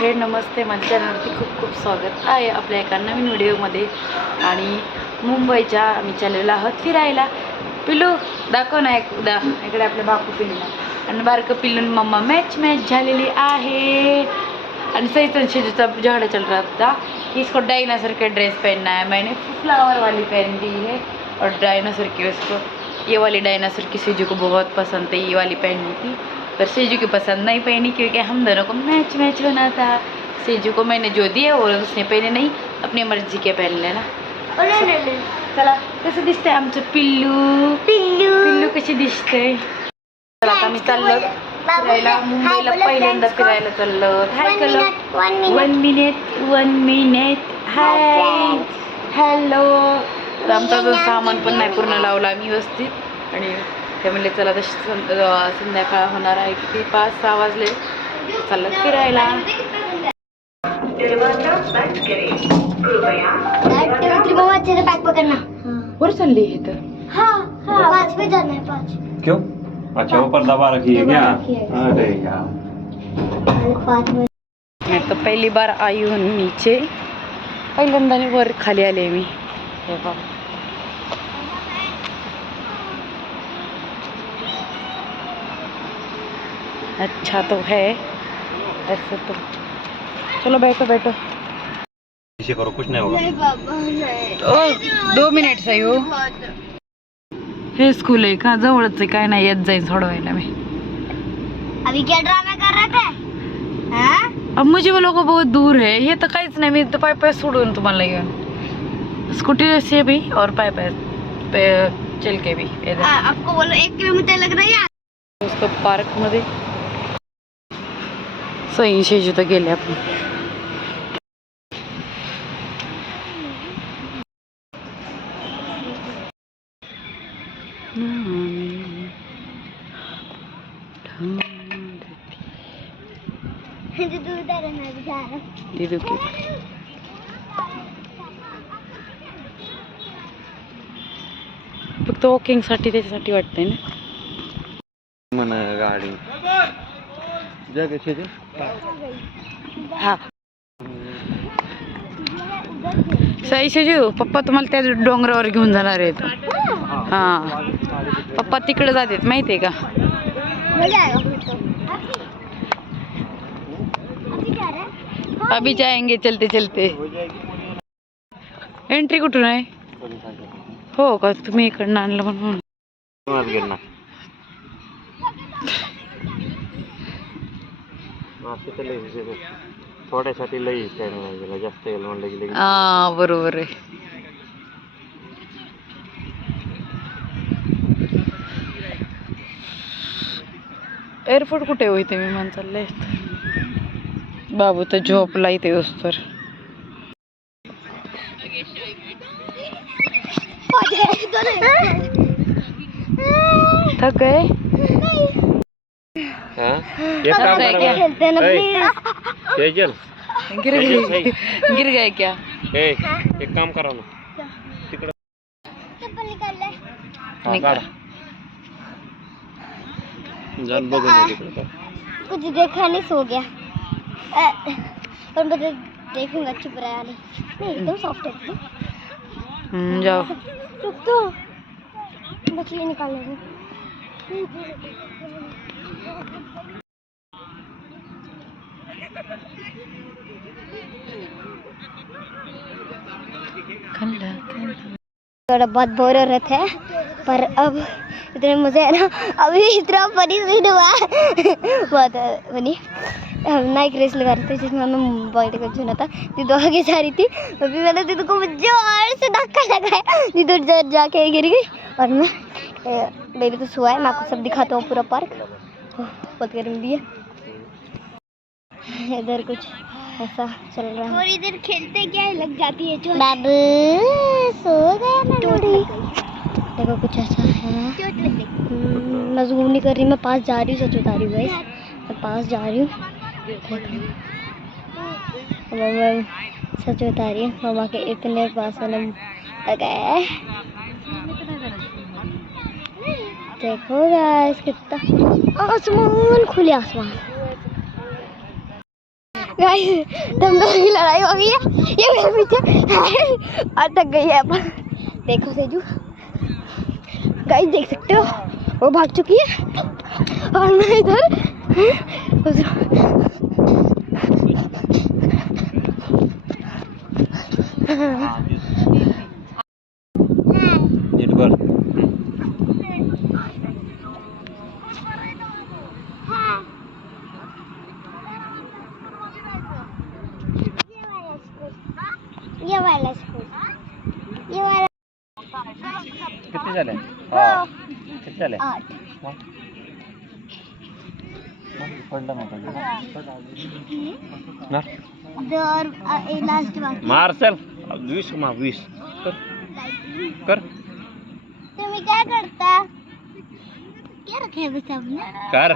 Friend नमस्ते माझ्या चॅनलवरती खूप खूप स्वागत आहे आपल्या एका नवीन व्हिडिओमध्ये. आणि मुंबईच्या आम्ही चाललेलो आहोत फिरायला. पिलू दाखव ना एकदा. इकडे आपल्या बापू पिलूला आणि बारकं पिलून मम्मा मॅच मॅच झालेली आहे. आणि सैतन शेजूचा झगड़ा चल रहा था कि इसको डायनासोर ड्रेस पहनना है. मैंने फ्लावर वाली पहन दी है. और डायनासोर की उसको ये वाली डायनासोर की सीजू को बहुत पसंद थी ये वाली पहननी थी. पर सेजू की पसंद नहीं पहनी क्योंकि हम दोनों को मैच मैच होना था। सेजू को मैंने जो दिया और उसने पहने नाही अपनी मर्जी के पहन लेना। चला। कसं दिसतंय आमचं पिल्लू। पिल्लू। कशी दिसतंय चला आता आम्ही चाललो फिरायला मुंबईला पहिल्यांदा फिरायला चाललो हाय कलो one minute one minute hi hello आमचा सामान पण नाही पूर्ण लावला आम्ही व्यवस्थित. आणि ते म्हणले चला अं, संध्याकाळ होणार आहे किती? पाच सहा वाजले. चाललं फिरायला. पैक पकड़ना वर चालली हे तर. हाँ हाँ पाँच पे जाना है पाँच. क्यों? अच्छा ऊपर दबा रखी है क्या? दबा रखी है। अरे यार पाँच में मैं तो पहली बार आई हूँ नीचे. पहिल्यांदा मी वर खाली आले मी. हे बघ. अच्छा तो है। ऐसे तो चलो बैठो बैठो। इसे करो कुछ नहीं होगा। बाबा नहीं। ओ दो मिनिट सही हो हे। स्कूल आहे का? जवळच आहे काय नाही येत जाईल सोडवायला मी. अभी क्या ड्रामा कर रहे थे? हाँ? अब मुझे वो लोगों बहुत दूर है। ये तो काहीच नाही मी तर पाय पाय सोडून तुम्हाला येऊन स्कूटी से भी और पाय पाय पे चल के भी आपको बोलो एक किलोमीटर लग रहा है उसको पार्कमध्ये सही शेजू तर गेले आपण. है हूँ फक्त वॉकिंगसाठी त्याच्यासाठी वाटतंय ना? मन गाडी. जग शेती हा. सई शेजू पप्पा तुम्हाला त्या डोंगरावर घेऊन जाणार आहेत. हा. पप्पा तिकडे जातात माहितीये का? मजा आएगा फिर तो अभी जाएंगे चलते चलते. एंट्री कुठून आहे? हो का? तुम्ही इकडनं आणलं म्हणून. असं तर लई थोड्यासाठी लई टाइम नाही गेला जास्त गेलं म्हणलं की लगेच. हा बरोबर आहे. एअरपोर्ट कुठे हो इथे? विमान चाललंय. बाबू तर झोपला इथे तर थक गए हाँ? एक काम है करा क्या? ना. खेलते हैं ना. ऐ, प्लीज तेजल गिर गए गिर गए क्या? ए एक काम करा ना. तिकडं. चप्पल निकाल ले हा, निकाल. काढा. जाऊन बघून ये तिकडं तर. कुछ देखा नहीं सो गया. अ, पर मुझे देखूंगा चुप रहा नहीं नहीं एकदम सॉफ्ट है एकदम। हम्म, जाओ. रुक तो. मछली निकाल ले खल्ला थोड़ा बहुत बोर हो रहे थे, पर अब इतने है ना, अभी इतना फनी सीन हुआ बहुत फनी हम ना एक रेस लगा रहे थे जिसमें हमें मोबाइल का चुना था। दीदो आगे जा रही थी अभी मैंने दीदू को ज़ोर से धक्का लगाया। दीदू जाके गिर गई, और मैं बेबी तो सुहा है मैं आपको सब दिखाता हूँ पूरा पार्क बहुत गर्मी भी है। इधर कुछ ऐसा चल रहा है। और इधर खेलते क्या है? लग जाती है चोट। बाबू सो गया ना देखो कुछ ऐसा है। हम्म, मैं जूम नहीं कर रही मैं पास जा रही हूँ सच बता रही हूँ। मैं पास जा रही हूँ। हूँ मैं सच बता रही हूँ मामा के इतने पास मैंने गए। देखो गाइस कितना आसमान खुले आसमान गाइस तुम की लड़ाई हो गई है ये मेरे पीछे अटक गई है अपन देखो सेजू गाइस देख सकते हो वो भाग चुकी है और मैं इधर उधर- नीट बोल ये वाला स्कूल ये वाला किती झाले हो. किती झाले आठ. पडलं दर लास्ट बाकी. मार्शल वीस मा वीस. कर. कर. तुम्ही काय करता? क्या रखे सबने कर.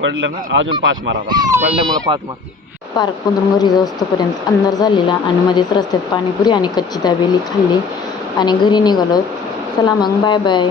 पडलं ना? अजून पाच मारा पडले मला पाच मार. पार्कमधून घरी जाऊस्तोपर्यंत अंधार झालेला आणि मध्येच रस्त्यात पाणीपुरी आणि कच्ची दाबेली खाल्ली आणि घरी निघालो. चला मग बाय बाय